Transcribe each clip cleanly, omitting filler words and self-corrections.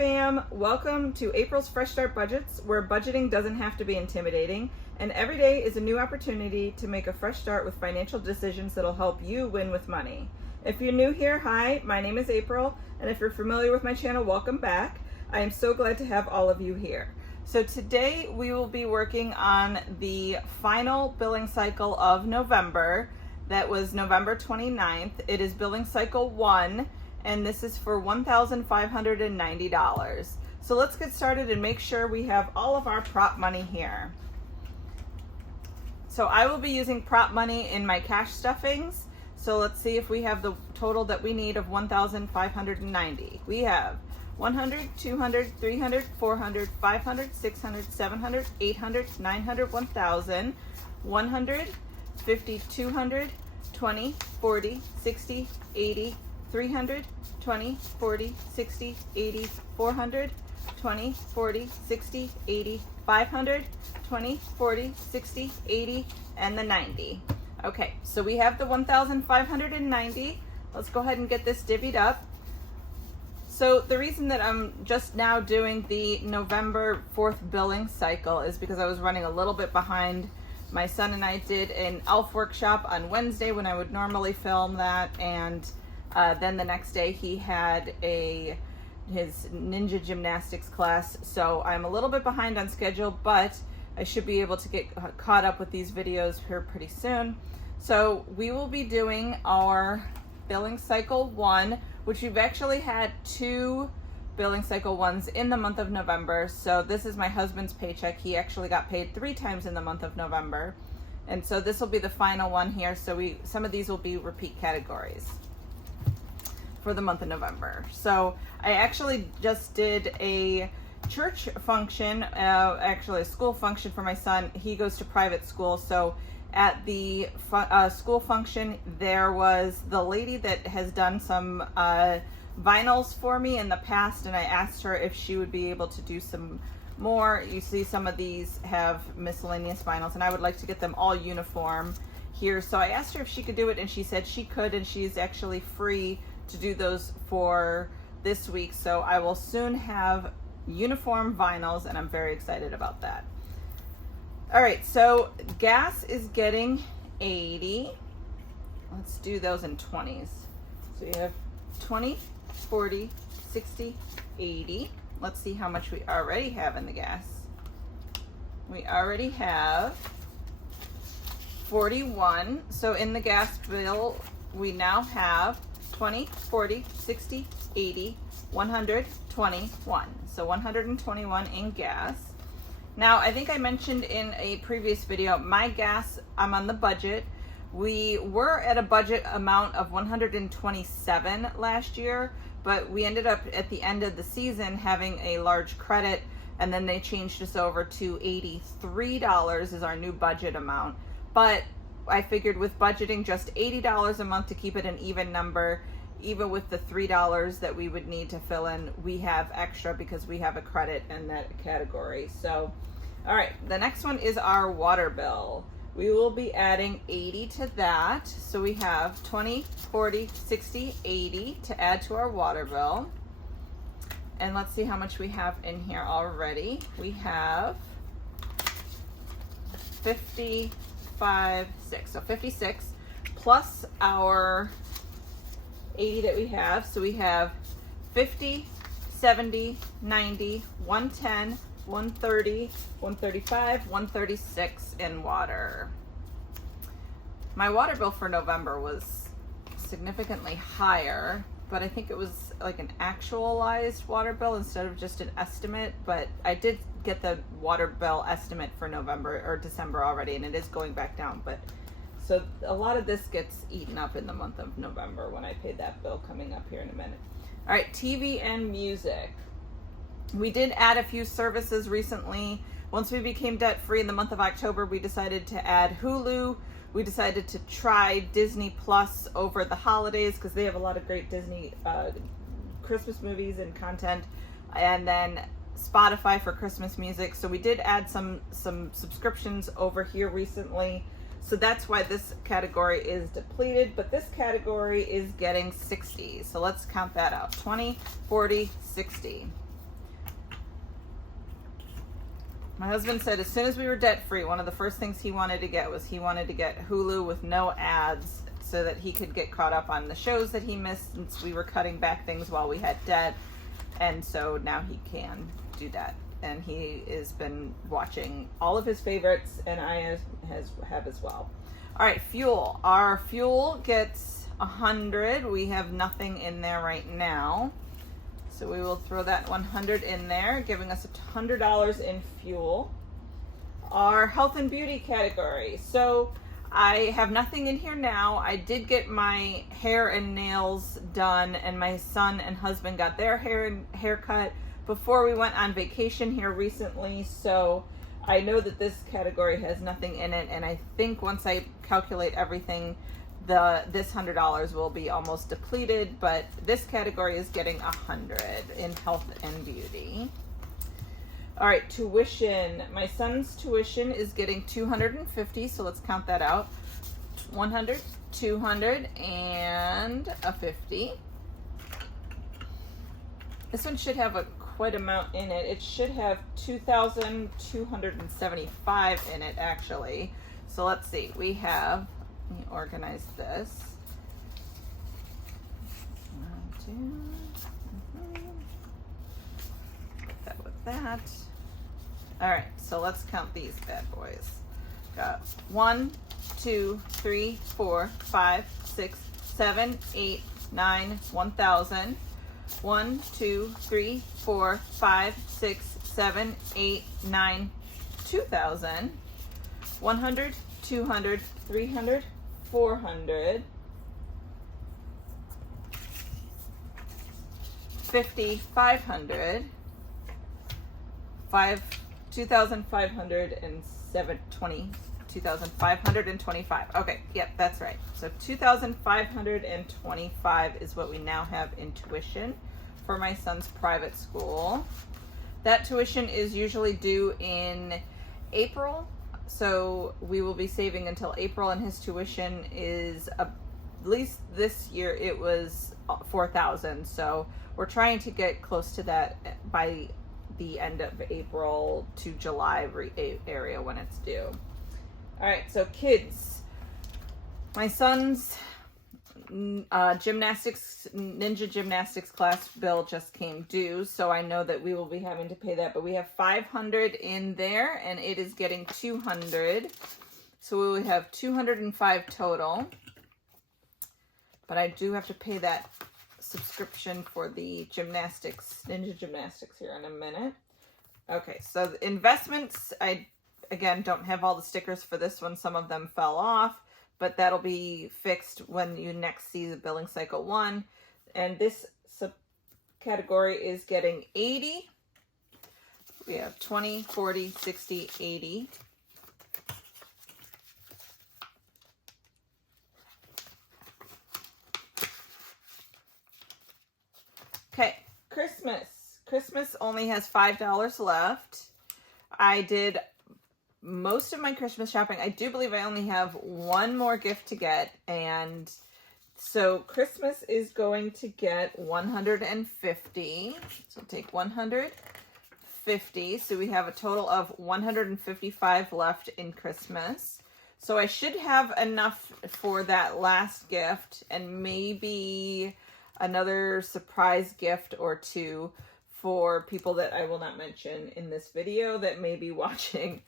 fam, welcome to April's Fresh Start Budgets, where budgeting doesn't have to be intimidating, and every day is a new opportunity to make a fresh start with financial decisions that'll help you win with money. If you're new here, hi, my name is April, and if you're familiar with my channel, welcome back. I am so glad to have all of you here. So today we will be working on the final billing cycle of November. That was November 29th. It is billing cycle 1. And this is for $1,590. So let's get started and make sure we have all of our prop money here. So I will be using prop money in my cash stuffings. So let's see if we have the total that we need of $1,590. We have 100, 200, 300, 400, 500, 600, 700, 800, 900, 1,000, 100, 50, 200, 20, 40, 60, 80, 300, 20, 40, 60, 80, 400, 20, 40, 60, 80, 500, 20, 40, 60, 80, and the 90. Okay, so we have the 1,590. Let's go ahead and get this divvied up. So the reason that I'm just now doing the November 4th billing cycle is because I was running a little bit behind. My son and I did an ELF workshop on Wednesday when I would normally film that, and then the next day he had his ninja gymnastics class. So I'm a little bit behind on schedule, but I should be able to get caught up with these videos here pretty soon. So we will be doing our billing cycle 1, which we've actually had 2 billing cycle 1s in the month of November. So this is my husband's paycheck. He actually got paid 3 times in the month of November. And so this will be the final one here. So some of these will be repeat categories for the month of November. So I actually just did a church function, actually a school function for my son. He goes to private school. So at the school function, there was the lady that has done some vinyls for me in the past, and I asked her if she would be able to do some more. You see some of these have miscellaneous vinyls, and I would like to get them all uniform here. So I asked her if she could do it, and she said she could, and she's actually free to do those for this week. So I will soon have uniform vinyls, and I'm very excited about that. All right, so gas is getting 80. Let's do those in 20s. So you have 20, 40, 60, 80. Let's see how much we already have in the gas. We already have 41. So in the gas bill, we now have 20, 40, 60, 80, 121. So 121 in gas. Now, I think I mentioned in a previous video, my gas, I'm on the budget. We were at a budget amount of 127 last year, but we ended up at the end of the season having a large credit, and then they changed us over to $83 is our new budget amount. But I figured with budgeting just $80 a month to keep it an even number, even with the $3 that we would need to fill in, we have extra because we have a credit in that category. So, all right, the next one is our water bill. We will be adding 80 to that. So we have 20, 40, 60, 80 to add to our water bill. And let's see how much we have in here already. We have 55, 6. So 56 plus our 80 that we have. So we have 50, 70, 90, 110, 130, 135, 136 in water. My water bill for November was significantly higher, but I think it was like an actualized water bill instead of just an estimate. But I did get the water bill estimate for November or December already, and it is going back down. But so a lot of this gets eaten up in the month of November when I pay that bill coming up here in a minute. All right, TV and music. We did add a few services recently. Once we became debt-free in the month of October, we decided to add Hulu. We decided to try Disney Plus over the holidays because they have a lot of great Disney Christmas movies and content. And then Spotify for Christmas music. So we did add some subscriptions over here recently. So that's why this category is depleted, but this category is getting 60. So let's count that out. 20, 40, 60. My husband said as soon as we were debt free, one of the first things he wanted to get was Hulu with no ads so that he could get caught up on the shows that he missed since we were cutting back things while we had debt. And so now he can do that. And he has been watching all of his favorites, and I have as well. All right, fuel. Our fuel gets 100. We have nothing in there right now. So we will throw that 100 in there, giving us $100 in fuel. Our health and beauty category. So I have nothing in here now. I did get my hair and nails done, and my son and husband got their haircut before we went on vacation here recently. So I know that this category has nothing in it, and I think once I calculate everything, this $100 will be almost depleted, but this category is getting 100 in health and beauty. All right, tuition. My son's tuition is getting 250, so let's count that out. 100, 200, and a 50. This one should have quite amount in it. It should have 2,275 in it, actually. So let's see. We have, let me organize this. 1, 2. Put that with that. All right, so let's count these bad boys. Got 1, 2, 3, 4, 5, 6, 7, 8, 9, 1,000. 1, 2, 3, 4, 5, 6, 7, 8, 9, 2,000. 100, 200, 300, 400. 50, 500. 2,525. Okay, yep, that's right. So 2,525 is what we now have in tuition for my son's private school. That tuition is usually due in April, so we will be saving until April, and his tuition is, at least this year, it was $4,000. So we're trying to get close to that by the end of April to July area when it's due. All right, so kids. My son's ninja gymnastics class bill just came due, so I know that we will be having to pay that, but we have 500 in there, and it is getting 200. So we will have 205 total. But I do have to pay that subscription for the ninja gymnastics here in a minute. Okay, so the investments, I again don't have all the stickers for this one. Some of them fell off, but that'll be fixed when you next see the billing cycle 1. And this subcategory is getting 80. We have 20, 40, 60, 80. Okay, Christmas only has $5 left. I did most of my Christmas shopping. I do believe I only have one more gift to get, and so Christmas is going to get 150. So take 150. So we have a total of 155 left in Christmas. So I should have enough for that last gift, and maybe another surprise gift or two for people that I will not mention in this video that may be watching.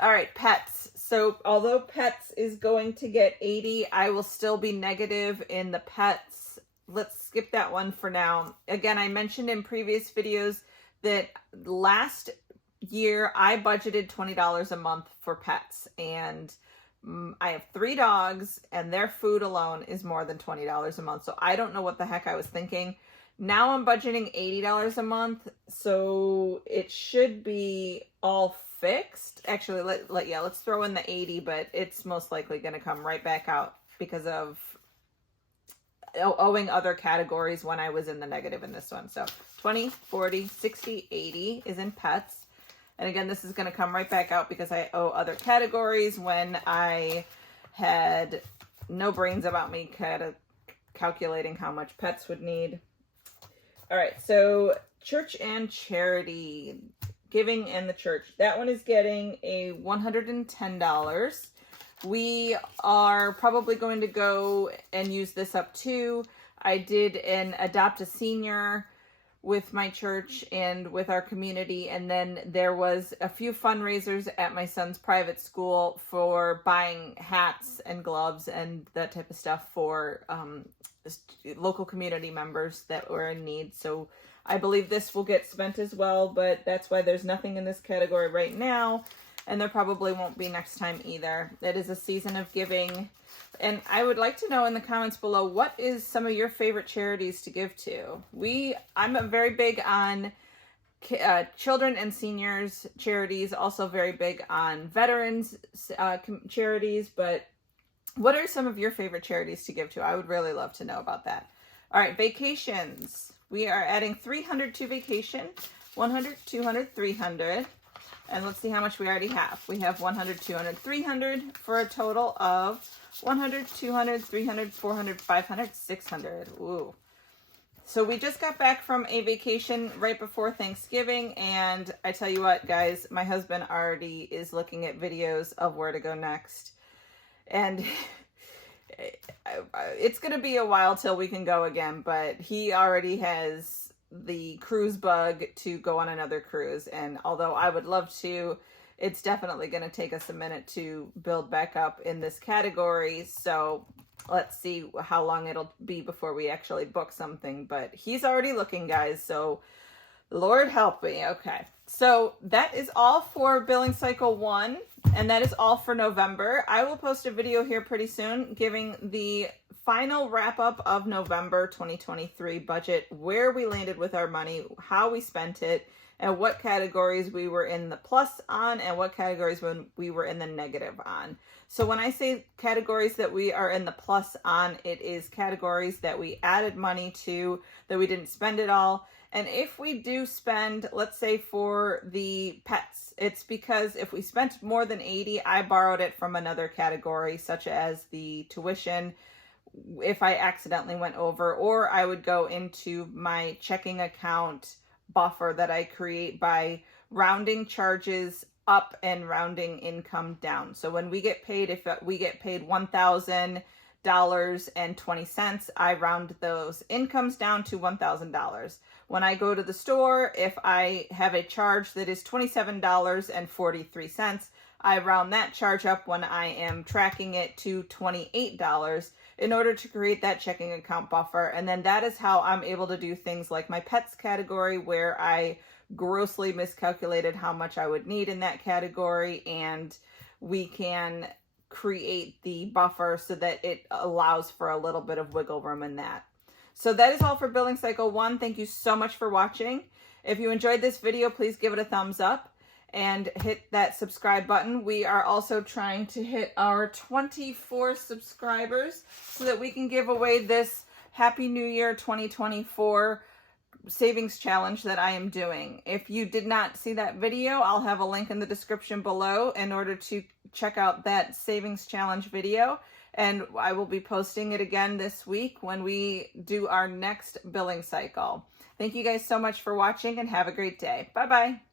All right, pets. So although pets is going to get 80, I will still be negative in the pets. Let's skip that one for now. Again, I mentioned in previous videos that last year I budgeted $20 a month for pets, and I have 3 dogs, and their food alone is more than $20 a month. So I don't know what the heck I was thinking. Now I'm budgeting $80 a month, so it should be all fixed. Actually, let's throw in the 80, but it's most likely going to come right back out because of owing other categories when I was in the negative in this one. So 20, 40, 60, 80 is in pets. And again, this is going to come right back out because I owe other categories when I had no brains about me kind of calculating how much pets would need. All right, so church and charity. giving in the church. That one is getting a $110. We are probably going to go and use this up too. I did an adopt a senior with my church and with our community, and then there was a few fundraisers at my son's private school for buying hats and gloves and that type of stuff for local community members that were in need. So I believe this will get spent as well, but that's why there's nothing in this category right now, and there probably won't be next time either. It is a season of giving. And I would like to know in the comments below, what is some of your favorite charities to give to? I'm very big on children and seniors charities, also very big on veterans charities, but what are some of your favorite charities to give to? I would really love to know about that. All right, vacations. We are adding 300 to vacation, 100, 200, 300. And let's see how much we already have. We have 100, 200, 300 for a total of 100, 200, 300, 400, 500, 600. Ooh. So we just got back from a vacation right before Thanksgiving, and I tell you what, guys, my husband already is looking at videos of where to go next. And it's going to be a while till we can go again, but he already has the cruise bug to go on another cruise. And although I would love to, it's definitely going to take us a minute to build back up in this category. So let's see how long it'll be before we actually book something. But he's already looking, guys. So Lord help me. Okay. So that is all for billing cycle 1. And that is all for November. I will post a video here pretty soon giving the final wrap up of November 2023 budget, where we landed with our money, how we spent it, and what categories we were in the plus on and what categories when we were in the negative on. So when I say categories that we are in the plus on, it is categories that we added money to, that we didn't spend it all. And if we do spend, let's say for the pets, it's because if we spent more than 80, I borrowed it from another category, such as the tuition, if I accidentally went over, or I would go into my checking account buffer that I create by rounding charges up and rounding income down. So when we get paid, if we get paid $1,000.20, I round those incomes down to $1,000. When I go to the store, if I have a charge that is $27.43, I round that charge up when I am tracking it to $28 in order to create that checking account buffer. And then that is how I'm able to do things like my pets category, where I grossly miscalculated how much I would need in that category, and we can create the buffer so that it allows for a little bit of wiggle room in that. So that is all for billing cycle 1. Thank you so much for watching. If you enjoyed this video, please give it a thumbs up and hit that subscribe button. We are also trying to hit our 24 subscribers so that we can give away this Happy New Year 2024 savings challenge that I am doing. If you did not see that video, I'll have a link in the description below in order to check out that savings challenge video. And I will be posting it again this week when we do our next billing cycle. Thank you guys so much for watching, and have a great day. Bye-bye.